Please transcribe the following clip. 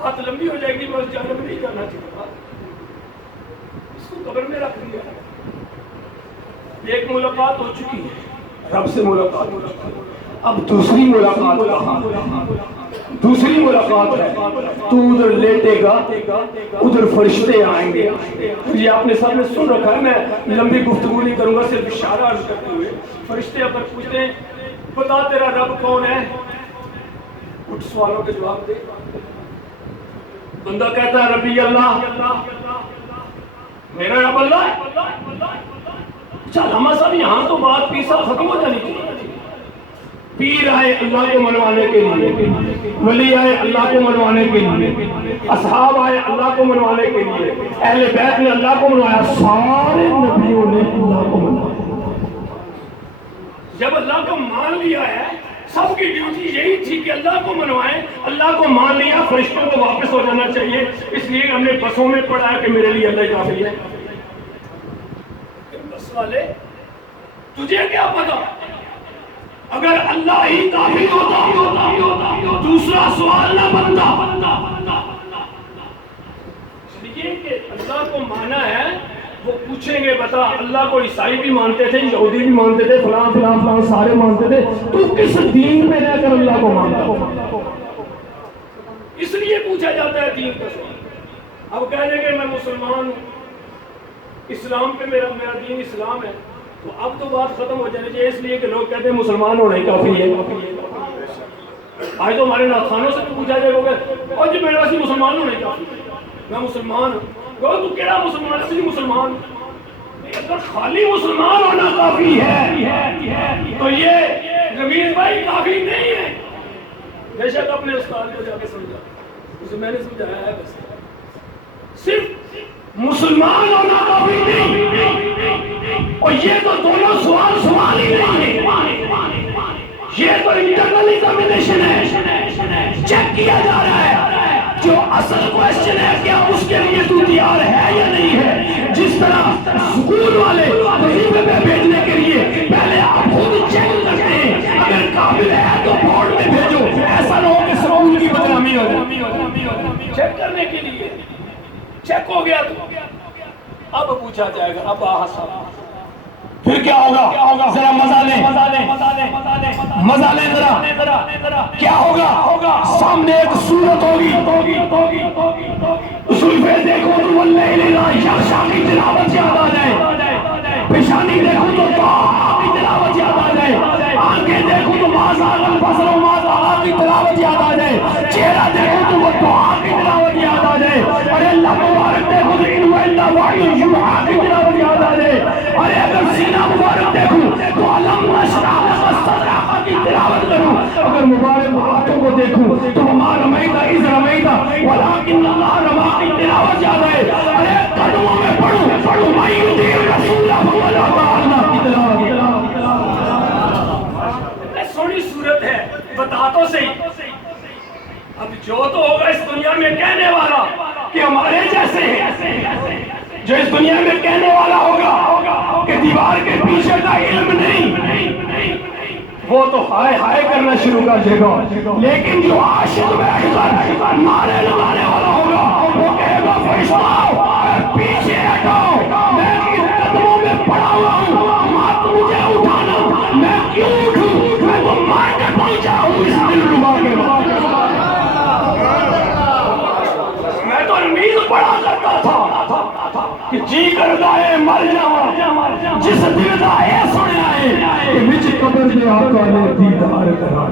بات لمبی ہو جائے گی، بس جانے میں نہیں جانا چاہتا، اس کو قبر میں رکھ دیا۔ ایک ملاقات ہو چکی ہے، رب سے ملاقات ہو چکی ہے، اب دوسری ملاقات کہاں؟ دوسری ملاقات ہے، تو ادھر لیٹے گا، ادھر فرشتے آئیں گے۔ یہ آپ نے سب نے سن رکھا ہے، میں لمبی گفتگو نہیں کروں گا، صرف اشارہ عرض کرتے ہوئے۔ فرشتے اگر پوچھتے ہیں بتا تیرا رب کون ہے، کچھ سوالوں کے جواب دے۔ بندہ کہتا ہے ربی اللہ، میرا رب اللہ ہے۔ چل ہم صاحب یہاں تو بات پیسا ختم ہو جانی چاہیے۔ پیر آئے اللہ کو منوانے کے لیے، ولی آئے اللہ کو منوانے کے لیے، اصحاب آئے اللہ کو منوانے کے لیے، اہل بیت نے اللہ کو منوایا، سارے نبیوں نے اللہ کو منوایا۔ جب اللہ کو مان لیا ہے، سب کی ڈیوٹی یہی تھی کہ اللہ کو منوائیں، اللہ کو مان لیا، فرشتوں کو واپس ہو جانا چاہیے۔ اس لیے ہم نے بسوں میں پڑھا کہ میرے لیے اللہ کافی ہے۔ بس والے تجھے کیا پتا، اگر اللہ ہی کافی ہوتا دوسرا سوال نہ بنتا۔ اس لیے کہ اللہ کو مانا ہے، وہ پوچھیں گے بتا اللہ کو عیسائی بھی مانتے تھے، یہودی بھی مانتے تھے، فلاں فلاں فلاں سارے مانتے تھے، تو کس دین میں رہ کر اللہ کو مانتا؟ اس لیے پوچھا جاتا ہے دین کا سوال۔ اب کہہ دیں گے میں مسلمان ہوں، اسلام پہ میرا دین اسلام ہے، تو اب تو بات ختم ہو جانی چاہیے، اس لیے کہ لوگ کہتے ہیں مسلمان ہونا ہی کافی ہے۔ آج تو ہمارے ناخوانوں سے بھی پوچھا جائے گا اور جی میرے پاس مسلمان ہونا ہی کافی ہے، میں مسلمان ہوں۔ تو کہڑا مسلمان ہے؟ مسلمان اگر خالی مسلمان ہونا کافی ہے تو یہ رمیز بھائی کافی نہیں ہے۔ بے شک اپنے استاد کو جا کے سمجھا، اسے میں نے سمجھایا ہے، بس صرف مسلمان ہونا کافی نہیں۔ اور یہ تو دونوں سوال ہی نہیں ہے، یہ تو انٹرنل ایگزامینیشن ہے، چیک کیا جا رہا ہے۔ جو اصل کوشچن ہے کیا اس کے لیے تو تیار ہے یا نہیں ہے؟ جس طرح سکول والے وظیفے پہ بھیجنے کے لیے پہلے آپ خود چیک کرتے ہیں، اگر قابل ہے تو بورڈ میں بھیجو، ایسا نہ ہو کہ سکول کی بدنامی ہو جائے۔ چیک کرنے کے لیے چیک ہو گیا تو اب پوچھا جائے گا، اب پھر کیا ہوگا؟ ذرا مزہ لیں ذرا، کیا ہوگا؟ سامنے ایک صورت ہوگی، زلفے دیکھو تو واللیل اذا یغشا کی تلاوت یاد آ جائے، پیشانی دیکھو تو طٰہٰ کی تلاوت یاد آ جائے، آنکھیں دیکھو تو ما زاغ البصر وما طغیٰ کی تلاوت یاد آ جائے، چہرہ دیکھو تو وہ طٰہٰ کی تلاوت یاد آ جائے، ارے اللہ مبارک دیکھو تو ان وإلا وحی یوحیٰ کی تلاوت یاد آ جائے، ارے اگر سینہ مبارک دیکھوں تو علم نشرح لک صدرک کی تلاوت کروں، اگر مبارک ہاتھوں کو دیکھوں تو وما رمیت اذ رمیت ولکن اللہ رمی کی تلاوت یاد آئے، ارے قدموں میں پڑھوں من یطیع الرسول فهو اللہ کی تلاوت۔ سونی صورت ہے، بتا تو صحیح۔ اب جو تو ہوگا اس دنیا میں کہنے والا کہ ہمارے جیسے ہیں، جو اس دنیا میں کہنے والا ہوگا کہ دیوار کے پیچھے کا علم نہیں، وہ تو ہائے ہائے کرنا شروع کر دے گا، لیکن جو عاشق بیٹھ کر نعرے لگانے والا ہوگا وہ کہے گا فرشتوں پیچھے ہٹو، میں کس قدموں میں پڑا ہوا ہوں، مات مجھے اٹھانا، میں کیوں اٹھوں، میں تو مارنے پہنچا ہوں اس دلربا کے بعد۔ میں تو رمیز پڑھا کرتا تھا کہ جی کرتا ہے مر جاواں، جس دل دا اے سنیا ہے کہ وچ قبر دے آقا نے دیدار کرا۔